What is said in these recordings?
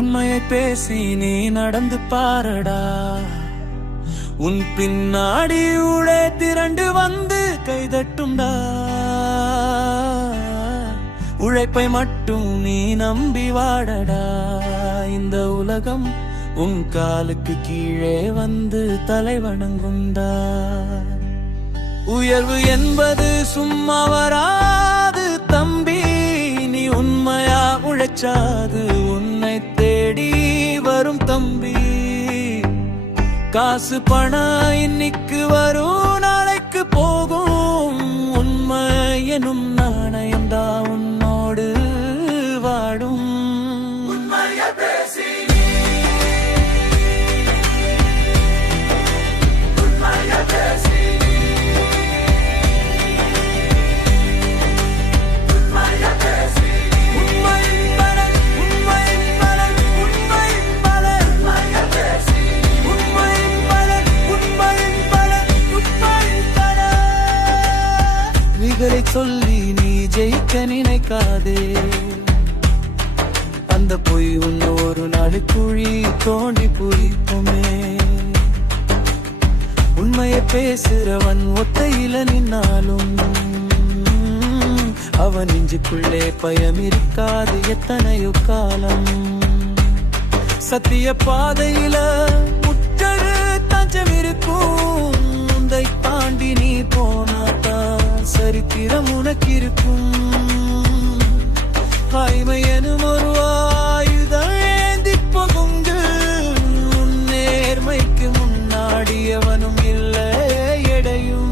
உண்மையை பேசி நீ நடந்து பாரடா. உன் பின்னாடி உடை திரண்டு வந்து கைதட்டும்டா. உழைப்பை மட்டும் நீ நம்பி வாடடா. இந்த உலகம் உன் காலுக்கு கீழே வந்து தலை வணங்குண்டா. உயர்வு என்பது சும்மா வராது தம்பி. நீ உண்மையா உழைச்சாது உன்னை தேடி வரும் தம்பி. காசு பணம் இன்னைக்கு வரும் நாளைக்கு போகும். உண்மை எனும் நாணயம்தா உன்னோடு வாடும். சொல்லி நீ ஜெயிக்க நினைக்காதே. அந்த பொய் உன் ஒரு நாள் குழி தோண்டி புரிக்குமே. உண்மையை பேசுறவன் ஒத்தையில நின்னாலும் அவன் நெஞ்சுக்குள்ளே பயம் இருக்காது எத்தனையோ காலம். சத்திய பாதையில முற்றரு தஞ்சம் இருக்கும். உந்தை தாண்டி நீ போனாதான் சரித்திரம் உனக்கு இருக்கும். ஆய்மை எனும் ஒரு ஆயுதம் ஏந்தி பகுந்து. உன் நேர்மைக்கு முன்னாடியவனும் இல்லை எடையும்.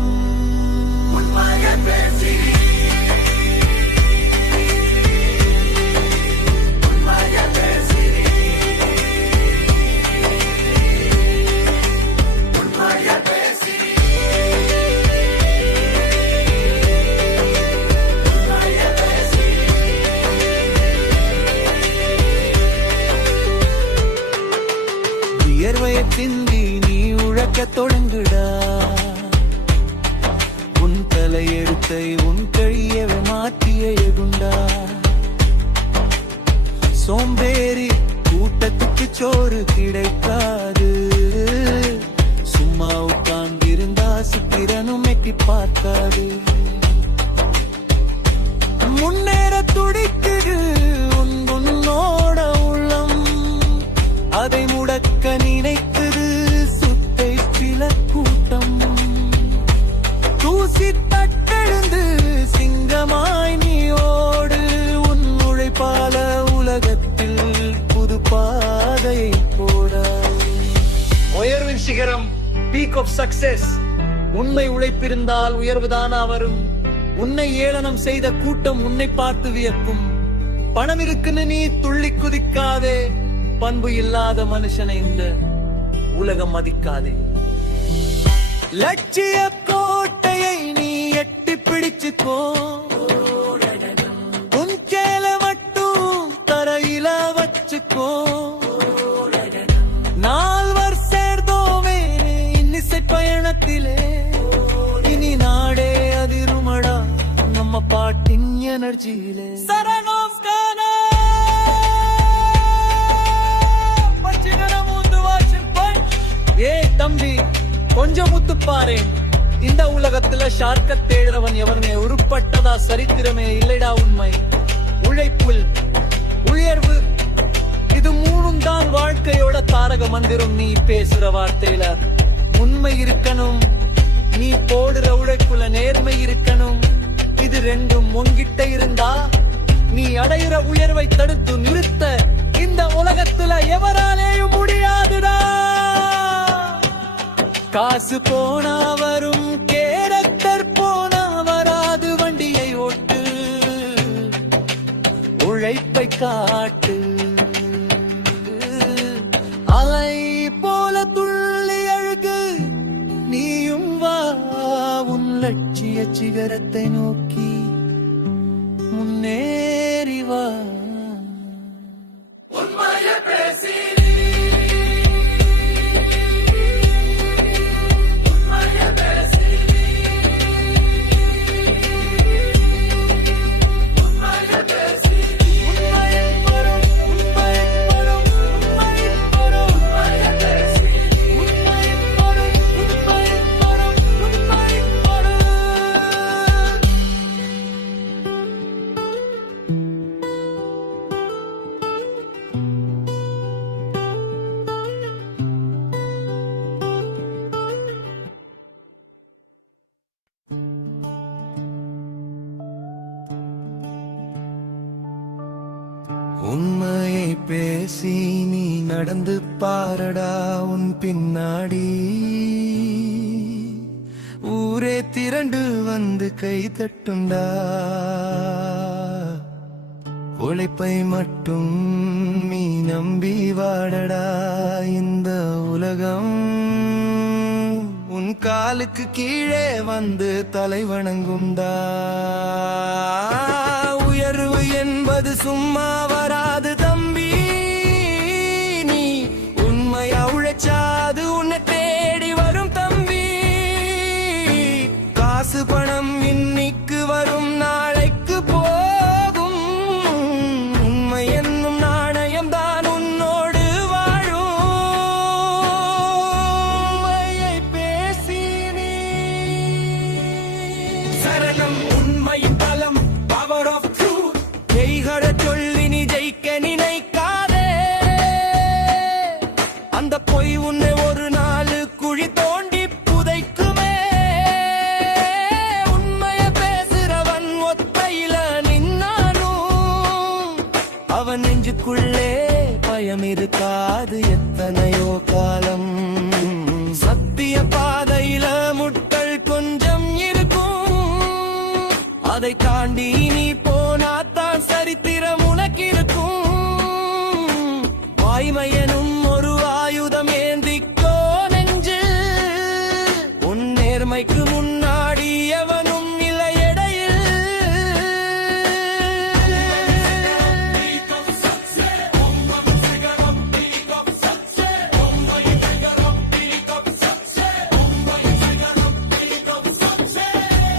வியர்வையை சிந்தி நீ உழைக்க தொடங்குடா. உன் தலையெழுத்தை உன் கழியவை மாற்றிய எகுண்டா. சோம்பேறி கூட்டத்துக்கு சோறு கிடைக்காது. சும்மா உட்கார்ந்திருந்தா சுக்கிரனும் எட்டி பார்க்காது. முன்னேற துடிக்குது உன்னோட உள்ளம். அதை முடக்க நினைக்குது சுத்தை சில கூட்டம். தூசி தட்டெழுந்து சிங்கமாய் நீயோடு. உன் உழைப்பால உலகத்தில் புது பாதை போட. உயர்வின் சிகரம் பீக் ஆஃப் சக்சஸ். உண்மை உழைப்பிருந்தால் உயர்வுதானா வரும். உன்னை ஏளனம் செய்த கூட்டம் உன்னை பார்த்து வியக்கும். பணம் இருக்குன்னு நீ துள்ளி குதிக்காதே. பண்பு இல்லாத மனுஷனை இந்த உலகம் மதிக்காதே. லட்சிய கோட்டையை நீ எட்டி பிடிச்சுக்கோ. உன் சேல மட்டும் தரையில வச்சுக்கோ. நால்வர் சேர்ந்தோமே இன்னிசை பயணத்திலே. இனி நாடே அதிருமடா நம்ம பாட்டின் எனர்ஜியிலே. சரணம் ஏ தம்பி கொஞ்சம் முத்துப்பாரு. இந்த உலகத்துல ஷார்க்க தேடுறவன் எவனுமே உருப்பட்டதா சரித்திரமே இல்லைடா. உண்மை உழைப்புல் உயர்வு இது மூணும் தான் வாழ்க்கையோட தாரக மந்திரம். நீ பேசுற வார்த்தையில உண்மை இருக்கணும். நீ போடுற உழைப்புல நேர்மை இருக்கணும். இது ரெண்டும் உன்கிட்ட இருந்தா நீ அடையிற உயர்வை தடுத்து நிறுத்த இந்த உலகத்துல எவராலேயும் முடியாதுடா. காசு போனா வரும் கேரக்டர் போனா வராது. வண்டியை ஓட்டு உழைப்பை காட்டு. அலை போல துள்ளி அழுகு நீயும் வா. உன் லட்சிய சிகரத்தை நோக்கி முன்னேறி வா. உண்மையை பேசி நீ நடந்து பாரடா உன் பின்னாடி ஊரே திரண்டு வந்து கை தட்டுண்டா உழைப்பை மட்டும் நீ நம்பி வாடடா இந்த உலகம் உன் காலுக்கு கீழே வந்து தலை வணங்கும்டா உயர்வு என்பது சும்மா வராது தம்பி நீ உண்மையா உழைச்சாது உன்னை தேடி வரும் தம்பி காசு பணம் இன்னைக்கு வரும் நாளைக்கு போகும் உண்மை என்னும் நாணயம் தான் உன்னோடு வாழும் உண்மையை பேசி நீ சரணம் உண்மையின் பலம் பவர் ஆஃப் ட்ரூத் ஜெய்கர சொல்லி நீ ஜெயிக்க நினைக்காதே அந்த பொய் உன்னை ஒரு நாள் குழி தோண்டி புதைக்குமே உண்மைய பேசுறவன் ஒத்தையில நின்னாலும் அவன் நெஞ்சுக்குள்ளே பயம் இருக்காது எத்தனையோ காலம் சத்திய பாதையில முட்கள் கொஞ்சம் இருக்கும் அதை தாண்டி நீ போனாத்தான் சரித்திரம் உனக்கு இருக்கும் வாய்மையனும் ஒரு ஆயுதம் ஏந்திக்கோ நெஞ்சு உன் நேர்மைக்கு முன்னாடி எவனும் இல்லை இடையில்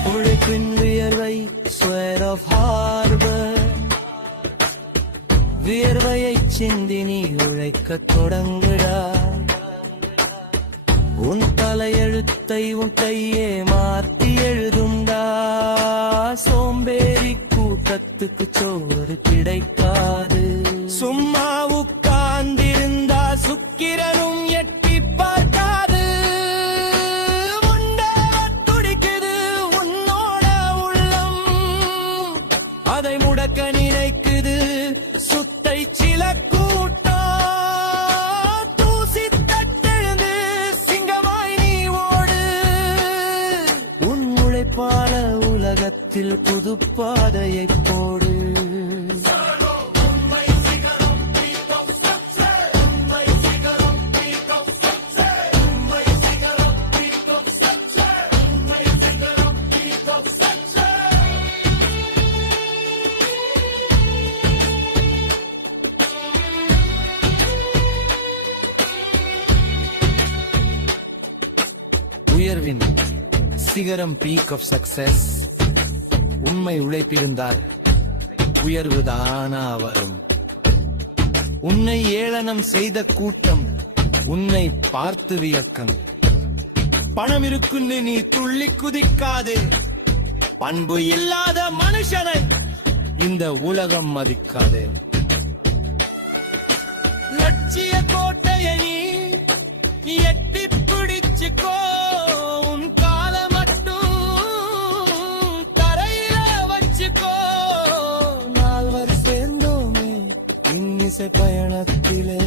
உழைப்பின் வியர்வை sweat of harbor வியர்வையை சிந்தி நீ உழைக்கத் தொடங்குடா உன் தலையெழுத்தை உன் கையே மாற்றி எழுதும்டா சோம்பேறி கூட்டத்துக்கு சோறு கிடைக்காது சும்மா உட்கார்ந்திருந்தா சுக்கிரனும் எட்டி பார்க்காது உண்டா துடிக்குது உன்னோட உள்ளம் அதை முடக்க நினைக்குது சுத்தை சில கூட்டம் தூசி தட்டெழுந்து சிங்கமாய் நீ ஓடு உன் உழைப்பால உலகத்தில் புது பாதையை போடு உயர்வின் சிகரம் பீக் ஆஃப் சக்சஸ் உண்மை உழைப்பிருந்தால் உயர்வு தானா வரும் உன்னை ஏளனம் செய்த கூட்டம் உன்னை பார்த்து வியக்கும் பணம் இருக்குன்னு நீ துள்ளி குதிக்காதே பண்பு இல்லாத மனுஷனை இந்த உலகம் மதிக்காதே லட்சிய கோட்டையை நீ எட்டி பிடிச்சுக்கோ உன் கால மட்டும் தரையில வச்சுக்கோ நால்வர் சேர்ந்தோமே இன்னிசை பயணத்திலே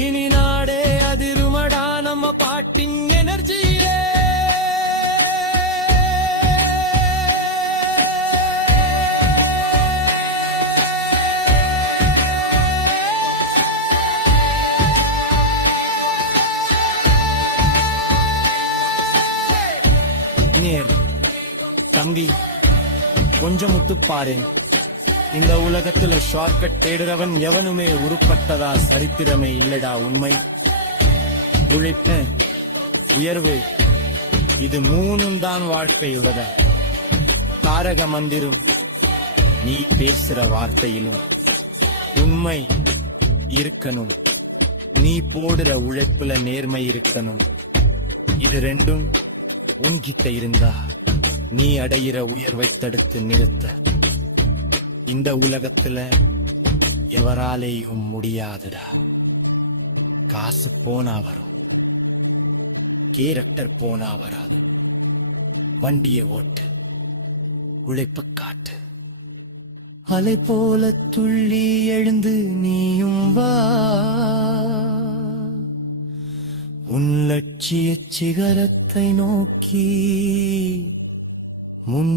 இனி நாடே அதிருமடா நம்ம பாட்டின் எனர்ஜியிலே தம்பி கொஞ்சம் முத்துப்பாரேன் இந்த உலகத்துல ஷார்ட்கட் தேடுறவன் எவனுமே உருப்பட்டதா சரித்திரமே இல்லடா உண்மை உழைப்பு உயர்வு இது மூணும் தான் வாழ்க்கையுள்ளத தாரக மந்திரம் நீ பேசுற வார்த்தையிலும் உண்மை இருக்கணும் நீ போடுற உழைப்புல நேர்மை இருக்கணும் இது ரெண்டும் உன்கிட்ட இருந்தா நீ அடையிற உயர்வை தடுத்து நிறுத்த இந்த உலகத்துல எவராலேயும் முடியாதுடா காசு போனா வரும் கேரக்டர் போனா வராது வண்டியை ஓட்டு உழைப்பு காட்டு அலை போல துள்ளி எழுந்து நீயும் வா உன் லட்சிய சிகரத்தை நோக்கி முன்